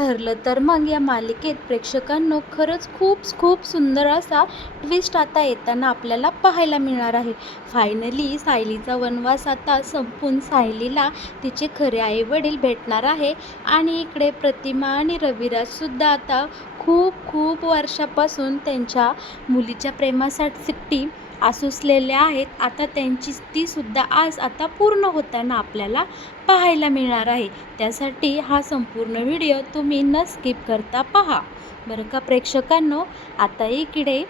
ठरलं तर मग या मालिकेत प्रेक्षकांनो खरंच खूप खूप सुंदर असा ट्विस्ट आता येताना आपल्याला पाहायला मिळणार आहे. फायनली सायलीचा वनवास आता संपून सायलीला तिचे खरे आई वडील भेटणार आहे. आणि इकडे प्रतिमा आणि रविराजसुद्धा आता खूप खूप वर्षापासून त्यांच्या मुलीच्या प्रेमासाठी आसुसलेल्या आहेत. आता त्यांची तीसुद्धा आस आता पूर्ण होताना आपल्याला पाहायला मिळणार आहे. त्यासाठी हा संपूर्ण व्हिडिओ तुम्ही न स्किप करता पहा बरं का प्रेक्षकांनो. आता इकडे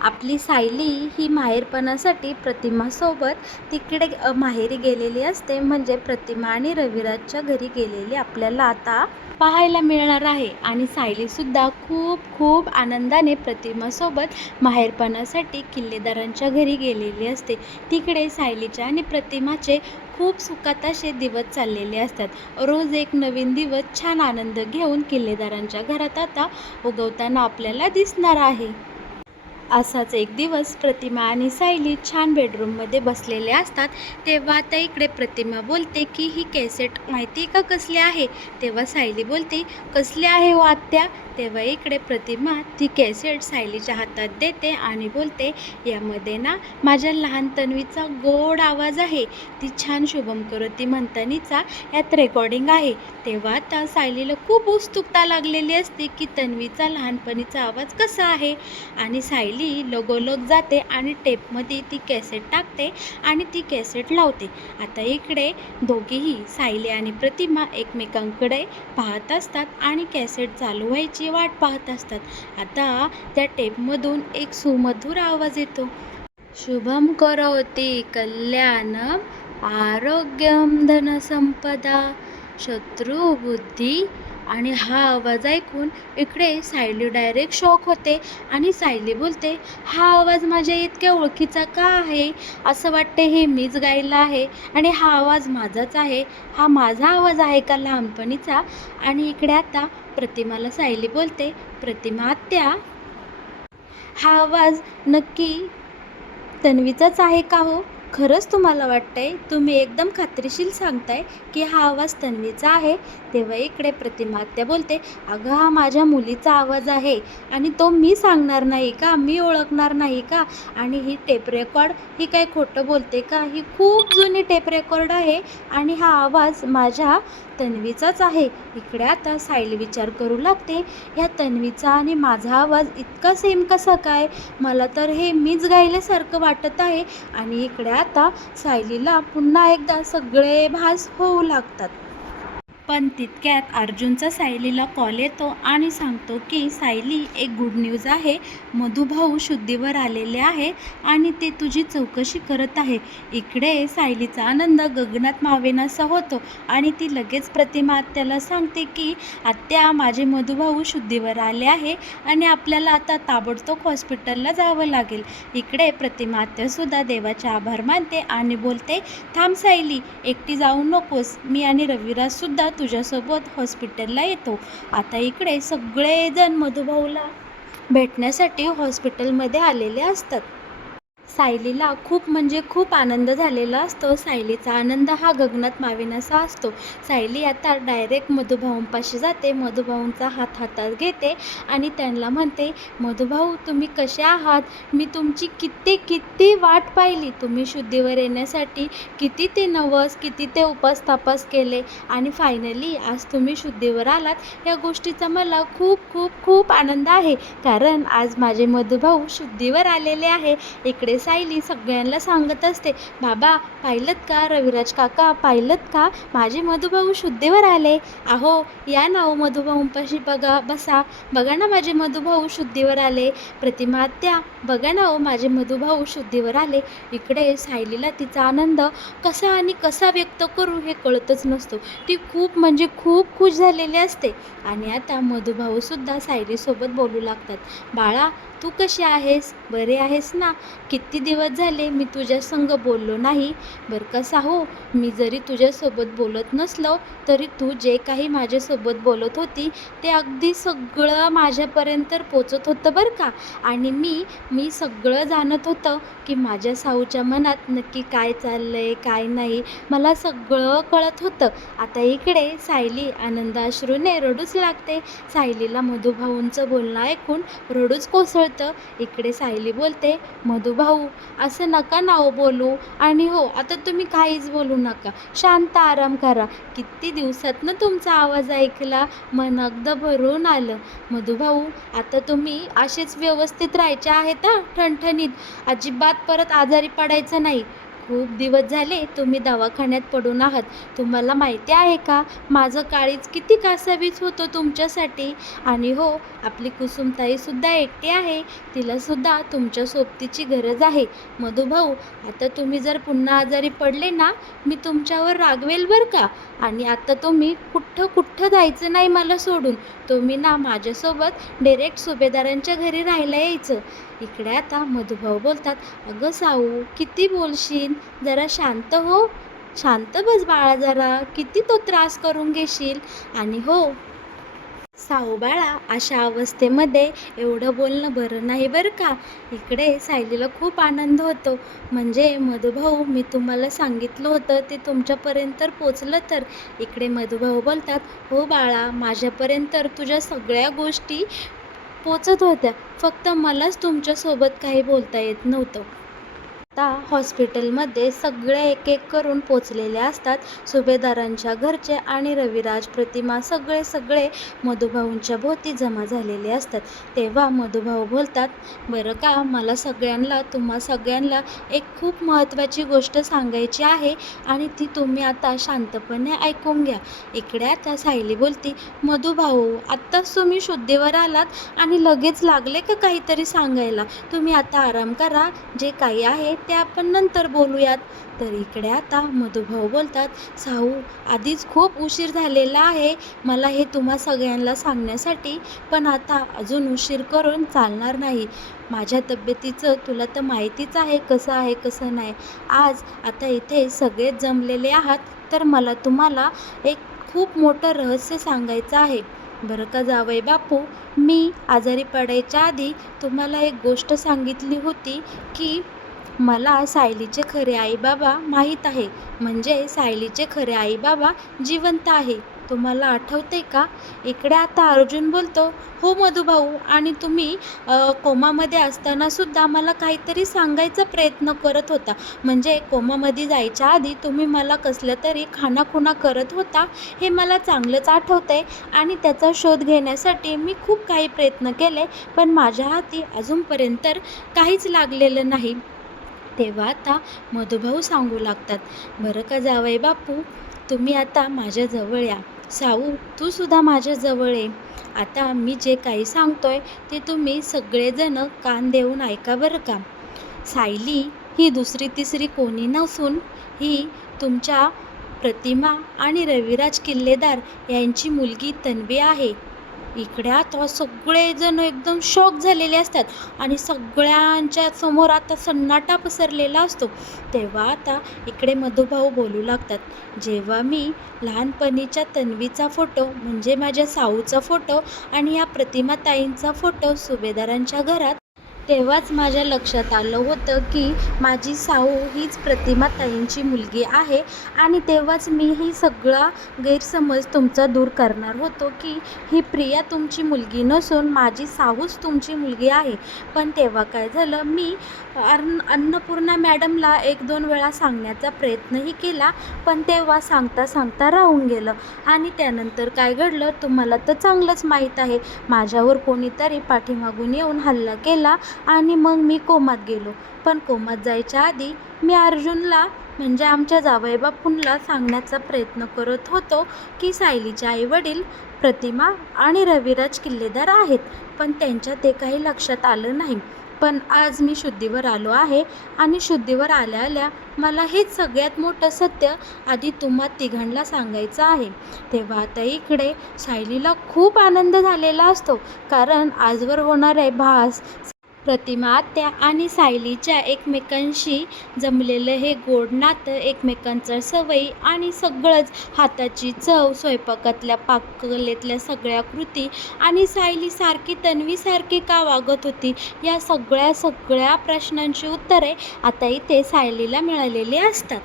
आपली सायली ही माहेरपणासाठी प्रतिमासोबत तिकडे माहेरी गेलेली असते, म्हणजे प्रतिमा आणि रविराजच्या घरी गेलेली आपल्याला आता पाहायला मिळणार आहे. आणि सायलीसुद्धा खूप खूप आनंदाने प्रतिमासोबत माहेरपणासाठी किल्लेदारांच्या घरी गेलेली असते. तिकडे सायलीच्या आणि प्रतिमाचे खूप सुखात असे दिवस चाललेले असतात. रोज एक नवीन दिवस छान आनंद घेऊन किल्लेदारांच्या घरात आता उगवताना आपल्याला दिसणार आहे. असाच एक दिवस प्रतिमा आणि सायली छान बेडरूममध्ये बसलेले असतात. तेव्हा आता इकडे प्रतिमा बोलते की ही कॅसेट माहिती का कसली आहे. तेव्हा सायली बोलते कसली आहे हो आत्या. तेव्हा इकडे प्रतिमा ती कॅसेट सायलीच्या हातात देते आणि बोलते यामध्ये ना माझ्या लहान तन्वीचा गोड आवाज आहे. ती छान शुभम करोती म्हणतानीचा यात रेकॉर्डिंग आहे. तेव्हा आता सायलीला खूप उत्सुकता लागलेली असते की तन्वीचा लहानपणीचा आवाज कसा आहे. आणि सायली लगोलग जाते आणि टेपमध्ये ती कॅसेट टाकते आणि ती कॅसेट लावते. आता इकडे दोघेही सायली आणि प्रतिमा एकमेकांकडे पाहत असतात आणि कॅसेट चालू व्हायची वाट पाहत असतात. आता त्या टेपमधून एक सुमधुर आवाज येतो. शुभम करोति कल्याणम आरोग्यम धनसंपदा शत्रुबुद्धी. आणि हा आवाज ऐकून इकडे सायली डायरेक्ट शॉक होते आणि सायली बोलते हा आवाज माझ्या इतक्या ओळखीचा का आहे. असं वाटते हे मीच गायला आहे आणि हा आवाज माझाच आहे. हा माझा आवाज आहे का लहानपणीचा. आणि इकडे आता प्रतिमाला सायली बोलते प्रतिमा आत्या हा आवाज नक्की तन्वीचाच आहे का हो. खरंच तुम्हाला वाटतंय. तुम्ही एकदम खात्रीशीर सांगताय की हा आवाज तन्वीचा आहे. तेव्हा इकडे प्रतिमा आत्या बोलते अगं हा माझ्या मुलीचा आवाज आहे आणि तो मी सांगणार नाही का, मी ओळखणार नाही का. आणि ही टेप रेकॉर्ड ही काय खोटं बोलते का. ही खूप जुनी टेप रेकॉर्ड आहे आणि हा आवाज माझ्या तन्वीचाच आहे. इकडे आता सायली विचार करू लागते ह्या तन्वीचा आणि माझा आवाज इतका सेम कसा काय. मला तर हे मीच गायल्यासारखं वाटत आहे. आणि इकडे आता सायलीला पुन्हा एकदा सगळे भास होऊ लागतात. पण तितक्यात अर्जुनचा सायलीला कॉल येतो आणि सांगतो की सायली एक गुड न्यूज आहे. मधुभाऊ शुद्धीवर आलेले आहे आणि ते तुझी चौकशी करत आहे. इकडे सायलीचा आनंद गगनात मावेनासा होतो आणि ती लगेच प्रतिमा आत्याला सांगते की आत्या माझे मधुभाऊ शुद्धीवर आले आहे आणि आपल्याला आता ताबडतोब हॉस्पिटलला जावं लागेल. इकडे प्रतिमा आत्यासुद्धा देवाचे आभार मानते आणि बोलते थांब सायली एकटी जाऊ नकोस. मी आणि रविराजसुद्धा तुझ्यासोबत हॉस्पिटलला येतो. आता इकडे सगळेजण मधुभाऊला भेटण्यासाठी हॉस्पिटलमध्ये आलेले असतात. सायलीला खूप म्हणजे खूप आनंद झालेला असतो. सायलीचा आनंद हा गगनात मावेनासा असतो. सायली आता डायरेक्ट मधुभाऊंपाशी जाते. मधुभाऊंचा हात हातात घेते आणि त्यांना म्हणते मधुभाऊ तुम्ही कसे आहात. मी तुमची किती किती वाट पाहिली. तुम्ही शुद्धीवर येण्यासाठी किती ते नवस किती ते उपास तापास केले आणि फायनली आज तुम्ही शुद्धीवर आलात. या गोष्टीचा मला खूप खूप खूप आनंद आहे कारण आज माझे मधुभाऊ शुद्धीवर आलेले आहे. इकडे सायली सगळ्यांना सांगत असते बाबा पाहिलत का रविराज काका पाहिलत का माझे मधुभाऊ शुद्धीवर आले. अहो या ना हो मधुभाऊंपाशी बघा बसा बघा ना माझे मधुभाऊ शुद्धीवर आले. प्रतिमा आत्या बघा ना हो माझे मधुभाऊ शुद्धीवर आले. इकडे सायलीला तिचा आनंद कसा आणि कसा व्यक्त करू हे कळतच नसतो. ती खूप म्हणजे खूप खुश झालेली असते. आणि आता मधुभाऊसुद्धा सायलीसोबत बोलू लागतात बाळा तू कशी आहेस बरे आहेस ना. किती किती दिवस झाले मी तुझ्या संग बोललो नाही. बरं का साहू, मी जरी तुझ्यासोबत बोलत नसलो तरी तू जे काही माझ्यासोबत बोलत होती ते अगदी सगळं माझ्यापर्यंत पोचत होतं बरं का. आणि मी सगळं जाणत होतं की माझ्या साऊच्या मनात नक्की काय चाललंय काय नाही, मला सगळं कळत होतं. आता इकडे सायली आनंदाश्रूने रडूच लागते. सायलीला मधुभाऊंचं बोलणं ऐकून रडूच कोसळतं. इकडे सायली बोलते, मधुभाऊ असं नका ना हो बोलू, आणि हो आता तुम्ही काहीच बोलू नका, शांत आराम करा. किती दिवसातनं तुमचा आवाज ऐकला, मन अगदी भरून आलं. मधुभाऊ आता तुम्ही असेच व्यवस्थित राहायचे आहेत हां, ठणठणीत, अजिबात परत आजारी पडायचं नाही. खूप दिवस झाले तुम्ही दवाखान्यात पडून आहात. तुम्हाला माहिती आहे का, माझं काळीज किती कासावीस होतं तुमच्यासाठी. आणि हो, आपली कुसुमताईसुद्धा एकटी आहे, तिलासुद्धा तुमच्या सोबतीची गरज आहे. मधुभाऊ आता तुम्ही जर पुन्हा आजारी पडले ना, मी तुमच्यावर रागवेल बरं का. आणि आता तुम्ही कुठं जायचं नाही मला सोडून. तुम्ही ना माझ्यासोबत डायरेक्ट सुभेदारांच्या घरी राहायला यायचं. इकडे आता मधुभाऊ बोलतात, अगं साऊ किती बोलशील, जरा शांत हो, शांत बस बाळा जरा, किती तो त्रास करून घेशील. आणि हो साऊ बाळा, अशा अवस्थेमध्ये एवढं बोलणं बरं नाही बरं का. इकडे सायलीला खूप आनंद होतो. म्हणजे मधुभाऊ मी तुम्हाला सांगितलं होतं ते तुमच्यापर्यंत पोचलं तर. इकडे मधुभाऊ बोलतात, हो बाळा, माझ्यापर्यंत तुझ्या सगळ्या गोष्टी पोचत होत्या, फक्त मलाच तुमच्यासोबत काही बोलता येत नव्हतं. आता हॉस्पिटलमध्ये सगळे एक एक करून पोचलेले असतात. सुभेदारांच्या घरचे आणि रविराज, प्रतिमा सगळे मधुभाऊंच्या भोवती जमा झालेले असतात. तेव्हा मधुभाऊ बोलतात, बरं का, मला तुम्हा सगळ्यांना एक खूप महत्त्वाची गोष्ट सांगायची आहे आणि ती तुम्ही आता शांतपणे ऐकून घ्या. इकडे आता सायली बोलती, मधुभाऊ आत्ताच तुम्ही शुद्धीवर आलात आणि लगेच लागले का काहीतरी सांगायला. तुम्ही आता आराम करा, जे काही आहे ते आपण नंतर बोलूयात. तर इकडे आता मधुभाऊ बोलतात, साहू आधीच खूप उशीर झालेला आहे मला हे तुम्हा सगळ्यांना सांगण्यासाठी, पण आता अजून उशीर करून चालणार नाही. माझ्या तब्येतीचं तुला तर माहितीच आहे कसं आहे कसं नाही. आज आता इथे सगळेच जमलेले आहात, तर मला तुम्हाला एक खूप मोठं रहस्य सांगायचं आहे. बरं का जावई बापू, मी आजारी पडायच्या आधी तुम्हाला एक गोष्ट सांगितली होती की मला सायलीचे खरे आई-बाबा माहीत आहे. म्हणजे सायलीचे खरे आई-बाबा जिवंत आहे. तुम्हाला आठवते का? इकडे आता अर्जुन बोलतो, हो मधुभाऊ, आणि तुम्ही कोमामध्ये असतानासुद्धा मला काहीतरी सांगायचा प्रयत्न करत होता. म्हणजे कोमामध्ये जायच्या आधी तुम्ही मला कसल्या तरी खाणाखुणा करत होता, हे मला चांगलंच आठवतंय. आणि त्याचा शोध घेण्यासाठी मी खूप काही प्रयत्न केले, पण माझ्या हाती अजूनपर्यंत काहीच लागलेलं नाही. तेव्हा आता मधुभाऊ सांगू लागतात, बरं का जावई बापू, तुम्ही आता माझ्याजवळ या. साऊ तू सुद्धा माझ्याजवळ ये. आता मी जे काही सांगतोय ते तुम्ही सगळेजण कान देऊन ऐका बरं का. सायली ही दुसरी तिसरी कोणी नसून ही तुमच्या प्रतिमा आणि रविराज किल्लेदार यांची मुलगी तन्वी आहे. इकडे आता सगळेजण एकदम शॉक झालेले असतात आणि सगळ्यांच्या समोर आता सन्नाटा पसरलेला असतो. तेव्हा आता इकडे मधुभाऊ बोलू लागतात, जेव्हा मी लहानपणीच्या तन्वीचा फोटो म्हणजे माझ्या साऊचा फोटो आणि या प्रतिमाताईंचा फोटो सुभेदारांच्या घरात, तेव्हाच माझ्या लक्षात आलं होतं की माझी साऊ हीच प्रतिमाताईंची मुलगी आहे. आणि तेव्हाच मी ही सगळा गैरसमज तुमचा दूर करणार होतो की ही प्रिया तुमची मुलगी नसून माझी साऊच तुमची मुलगी आहे. पण तेव्हा काय झालं, मी अन्नपूर्णा मॅडमला 1-2 वेळा सांगण्याचा प्रयत्नही केला, पण तेव्हा सांगता सांगता राहून गेलं. आणि त्यानंतर काय घडलं तुम्हाला तर चांगलंच माहीत आहे. माझ्यावर कोणीतरी पाठीमागून येऊन हल्ला केला आणि मग मी कोमात गेलो. पण कोमात जायच्या आधी मी अर्जुनला म्हणजे आमच्या जावईबापूंना सांगण्याचा प्रयत्न करत होतो की सायलीचे आईवडील प्रतिमा आणि रविराज किल्लेदार आहेत, पण त्यांच्या ते काही लक्षात आलं नाही. पण आज मी शुद्धीवर आलो आहे आणि शुद्धीवर आल्या आल्या मला हेच सगळ्यात मोठं सत्य आधी तुम्हा तिघांना सांगायचं आहे. तेव्हा आता इकडे सायलीला खूप आनंद झालेला असतो, कारण आजवर होणारे भास प्रतिमा आत्या आणि सायलीच्या एकमेकांशी जमलेलं हे गोड नातं, एकमेकांचा सवयी आणि सगळंच, हाताची चव, स्वयंपाकातल्या पाककलेतल्या सगळ्या कृती आणि सायली सारखी तन्वीसारखी का वागत होती, या सगळ्या प्रश्नांची उत्तरे आता इथे सायलीला मिळालेली असतात.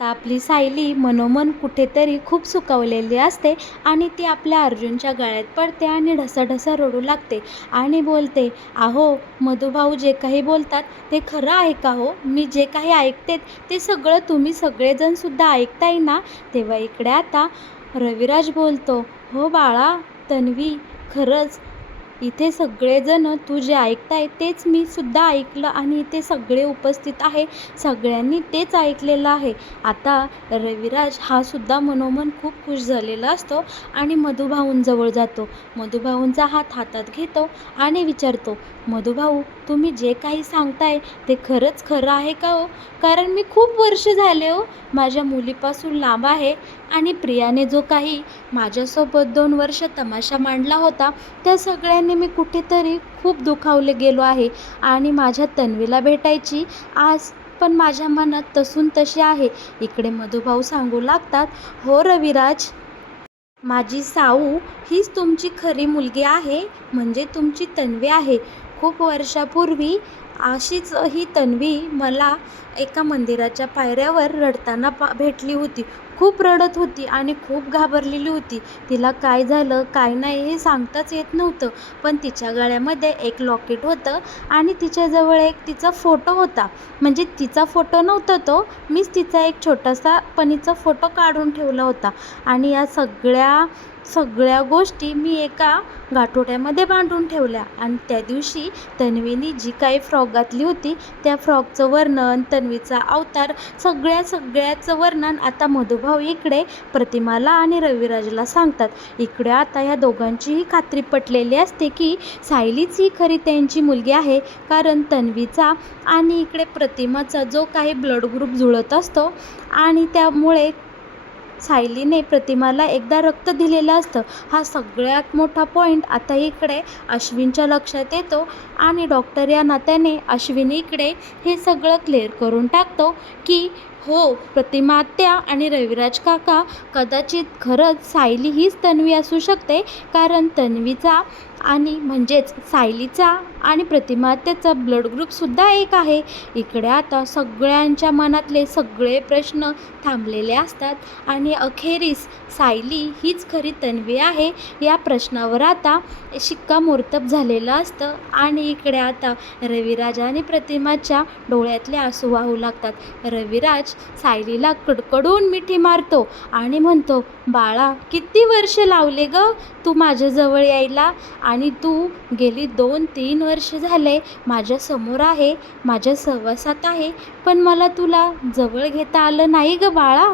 आता आपली सायली मनोमन कुठेतरी खूप सुखावलेली असते आणि ती आपल्या अर्जुनच्या गळ्यात पडते आणि ढसाढसा रडू लागते आणि बोलते, अहो मधुभाऊ जे काही बोलतात ते खरं आहे का हो? मी जे काही ऐकते ते सगळं तुम्ही सगळेजणसुद्धा ऐकताय ना? तेव्हा इकडे आता रविराज बोलतो, हो बाळा तन्वी, खरंच इथे सगळेजण तू जे ऐकताय तेच मी सुद्धा ऐकलं आणि इथे सगळे उपस्थित आहे, सगळ्यांनी तेच ऐकलेलं आहे. आता रविराज हा सुद्धा मनोमन खूप खुश झालेला असतो आणि मधुभाऊंजवळ जातो. मधुभाऊंचा हात हातात घेतो आणि विचारतो, मधुभाऊ तुम्ही जे काही सांगताय ते खरंच खरं आहे का हो? कारण मी खूप वर्ष झाले हो माझ्या मुलीपासून लांब आहे आणि प्रियाने जो काही माझ्यासोबत 2 वर्ष तमाशा मांडला होता त्या सगळ्यांनी मी कुठेतरी खूप दुखावले गेलो आहे आणि माझ्या तन्वीला भेटायची आस पण माझ्या मनात तसून तशी आहे. इकडे मधुभाऊ सांगू लागतात, हो रविराज, माझी साऊ हीच तुमची खरी मुलगी आहे, म्हणजे तुमची तन्वी आहे. खूप वर्षापूर्वी अशीच ही तन्वी मला एका मंदिराच्या पायऱ्यावर रडताना भेटली होती. खूप रडत होती आणि खूप घाबरलेली होती. तिला काय झालं काय नाही हे सांगताच येत नव्हतं. पण तिच्या गळ्यामध्ये एक लॉकेट होतं आणि तिच्याजवळ एक तिचा फोटो होता. म्हणजे तिचा फोटो नव्हता तो, मीच तिचा एक छोटासा पणीचा फोटो काढून ठेवला होता आणि या सगळ्या गोष्टी मी एका गाठोड्यामध्ये बांधून ठेवल्या आणि त्या दिवशी तन्वीने जी काही फ्रॉक घातली होती त्या फ्रॉकचं वर्णन, तन्वीचा अवतार, सगळ्याचं वर्णन आता मधुभाऊ इकडे प्रतिमाला आणि रविराजला सांगतात. इकडे आता या दोघांचीही खात्री पटलेली असते की सायलीच ही खरी त्यांची मुलगी आहे, कारण तन्वीचा आणि इकडे प्रतिमाचा जो काही ब्लड ग्रुप जुळत असतो आणि त्यामुळे सायलीने प्रतिमाला एकदा रक्त दिलेलं असतं. हा सगळ्यात मोठा पॉईंट आता इकडे अश्विनच्या लक्षात येतो आणि डॉक्टर या नात्याने अश्विन इकडे हे सगळं क्लिअर करून टाकतो की हो, प्रतिमा आत्या आणि रविराज काका, कदाचित खरंच सायली हीच तन्वी असू शकते, कारण तन्वीचा आणि म्हणजेच सायलीचा आणि प्रतिमा आत्याचा ब्लड ग्रुपसुद्धा एक आहे. इकडे आता सगळ्यांच्या मनातले सगळे प्रश्न थांबलेले असतात आणि अखेरीस सायली हीच खरी तन्वी आहे या प्रश्नावर आता शिक्कामोर्तब झालेलं असतं आणि इकडे आता रविराज आणि प्रतिमाच्या डोळ्यातले आसू वाहू लागतात. रविराज सायलीला कडकडून मिठी मारतो आणि म्हणतो, बाळा किती वर्ष लावले ग तू माझ्याजवळ यायला आणि तू गेली 2-3 वर्ष झाले माझ्यासमोर आहे, माझ्या सहवासात आहे, पण मला तुला जवळ घेता आलं नाही ग बाळा.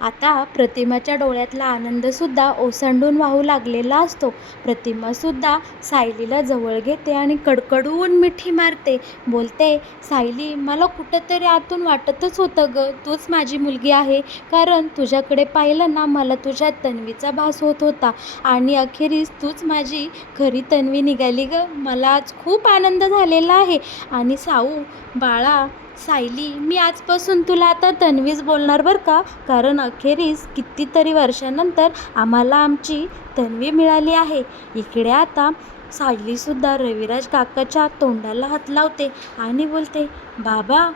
आता प्रतिमाच्या डोळ्यातला आनंदसुद्धा ओसंडून वाहू लागलेला असतो. प्रतिमासुद्धा सायलीला जवळ घेते आणि कडकडून मिठी मारते. बोलते, सायली मला कुठंतरी आतून वाटतच होतं ग तूच माझी मुलगी आहे, कारण तुझ्याकडे पाहिलं ना मला तुझ्या तन्वीचा भास होत होता आणि अखेरीस तूच माझी खरी तन्वी निघाली ग. मला आज खूप आनंद झालेला आहे आणि साऊ बाळा सायली, मी आजपासून तुला आता तन्वीच बोलणार बरं का, कारण अखेरीस कितीतरी वर्षानंतर आम्हाला आमची तन्वी मिळाली आहे. इकडे आता सायलीसुद्धा रविराज काकाच्या तोंडाला हात लावते आणि बोलते, बाबा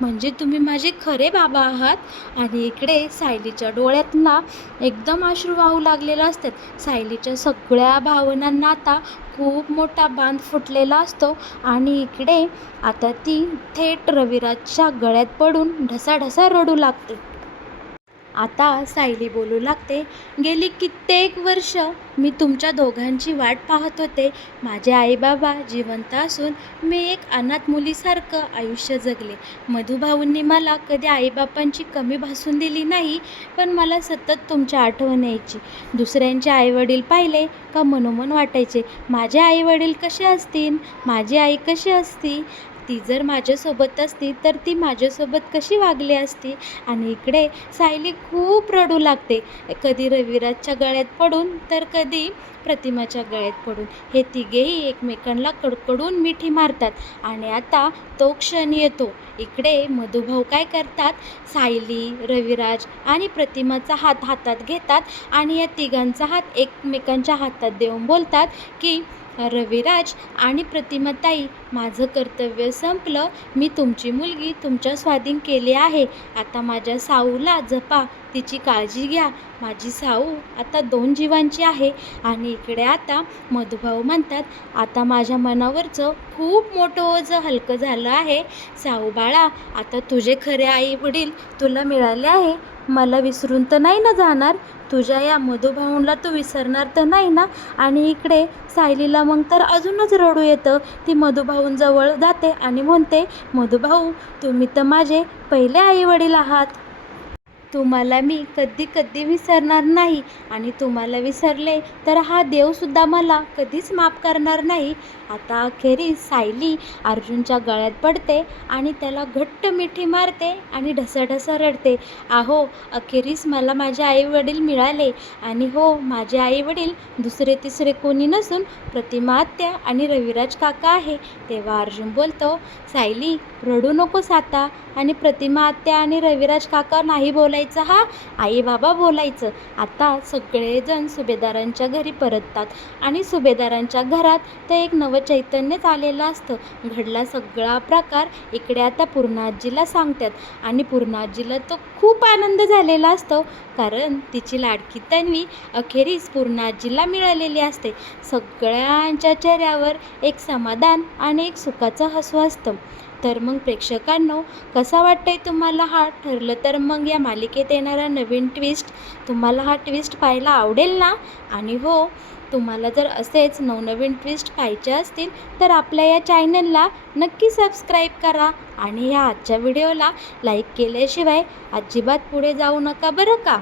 म्हणजे तुम्ही माझे खरे बाबा आहात. आणि इकडे सायलीच्या डोळ्यातना एकदम अश्रू वाहू लागलेले असतात. सायलीच्या सगळ्या भावनांना आता खूप मोठा बांध फुटलेला असतो आणि इकडे आता ती थेट रविराजच्या गळ्यात पडून ढसाढसा रडू लागते. आता सायली बोलू लागते, गेली कित्येक वर्ष मी तुमच्या दोघांची वाट पाहत होते. माझे आईबाबा जिवंत असून मी एक अनाथ मुलीसारखं आयुष्य जगले. मधुभाऊंनी मला कधी आईबापांची कमी भासून दिली नाही, पण मला सतत तुमची आठवण यायची. दुसऱ्यांचे आईवडील पाहिले का मनोमन वाटायचे, माझे आईवडील कसे असतील, माझी आई कशी असती. ती जर माझ्यासोबत असती तर ती माझ्यासोबत कशी वागली असती. आणि इकडे सायली खूप रडू लागते, कधी रविराजच्या गळ्यात पडून तर कधी प्रतिमाच्या गळ्यात पडून. हे तिघेही एकमेकांना कडकडून मिठी मारतात. आणि आता तो क्षण येतो. इकडे मधुभाऊ काय करतात, सायली, रविराज आणि प्रतिमाचा हात हातात घेतात आणि या तिघांचा हात एकमेकांच्या हातात देऊन बोलतात की रविराज आणि प्रतिमाताई, माझं कर्तव्य संपलं. मी तुमची मुलगी तुमच्या स्वाधीन केली आहे. आता माझ्या साऊला जपा, तिची काळजी घ्या. माझी साऊ आता 2 जीवांची आहे. आणि इकडे आता मधुभाऊ म्हणतात, आता माझ्या मनावरचं खूप मोठं ओझं हलकं झालं आहे. साऊ बाळा, आता तुझे खरे आई वडील तुला मिळाले आहे. मला विसरून तर नाही ना जाणार? तुझ्या या मधुभाऊंला तू विसरणार तर नाही ना? आणि इकडे सायलीला मग तर अजूनच रडू येतं. ती मधुभाऊंजवळ जाते आणि म्हणते, मधुभाऊ, तुम्ही तर माझे पहिले आई वडील आहात. तुम्हाला मी कधी कधी विसरणार नाही. आणि तुम्हाला विसरले तर हा देवसुद्धा मला कधीच माफ करणार नाही. आता अखेरीस सायली अर्जुनच्या गळ्यात पडते आणि त्याला घट्ट मिठी मारते आणि ढसाढसा रडते. आहो, अखेरीस मला माझे आईवडील मिळाले. आणि हो, माझे आईवडील दुसरे तिसरे कोणी नसून प्रतिमा आत्या आणि रविराज काका आहे. तेव्हा अर्जुन बोलतो, सायली, रडू नकोस आता. आणि प्रतिमा आत्या आणि रविराज काका नाही बोलायचं, हा आई बाबा बोलायचं. आता सगळेजण सुभेदारांच्या घरी परततात आणि सुभेदारांच्या घरात तर एक नवं चैतन्यच आलेलं असतं. घडला सगळा प्रकार इकडे आता पूर्णाजीला सांगतात. आणि पूर्णाजीला तो खूप आनंद झालेला असतो, कारण तिची लाडकी तन्वी अखेरीस पूर्णाजीला मिळालेली असते. सगळ्यांच्या चेहऱ्यावर एक समाधान आणि एक सुखाचं हसू असतं. तर मग प्रेक्षकांनो, कसा वाटतंय तुम्हाला हा? ठरलं तर मग या मालिकेत येणारा नवीन ट्विस्ट, तुम्हाला हा ट्विस्ट पाहायला आवडेल ना? आणि हो, तुम्हाला जर असेच नवनवीन ट्विस्ट पाहायचे असतील तर आपल्या या चॅनलला नक्की सबस्क्राईब करा. आणि ह्या आजच्या व्हिडिओला लाईक केल्याशिवाय अजिबात पुढे जाऊ नका बरं का.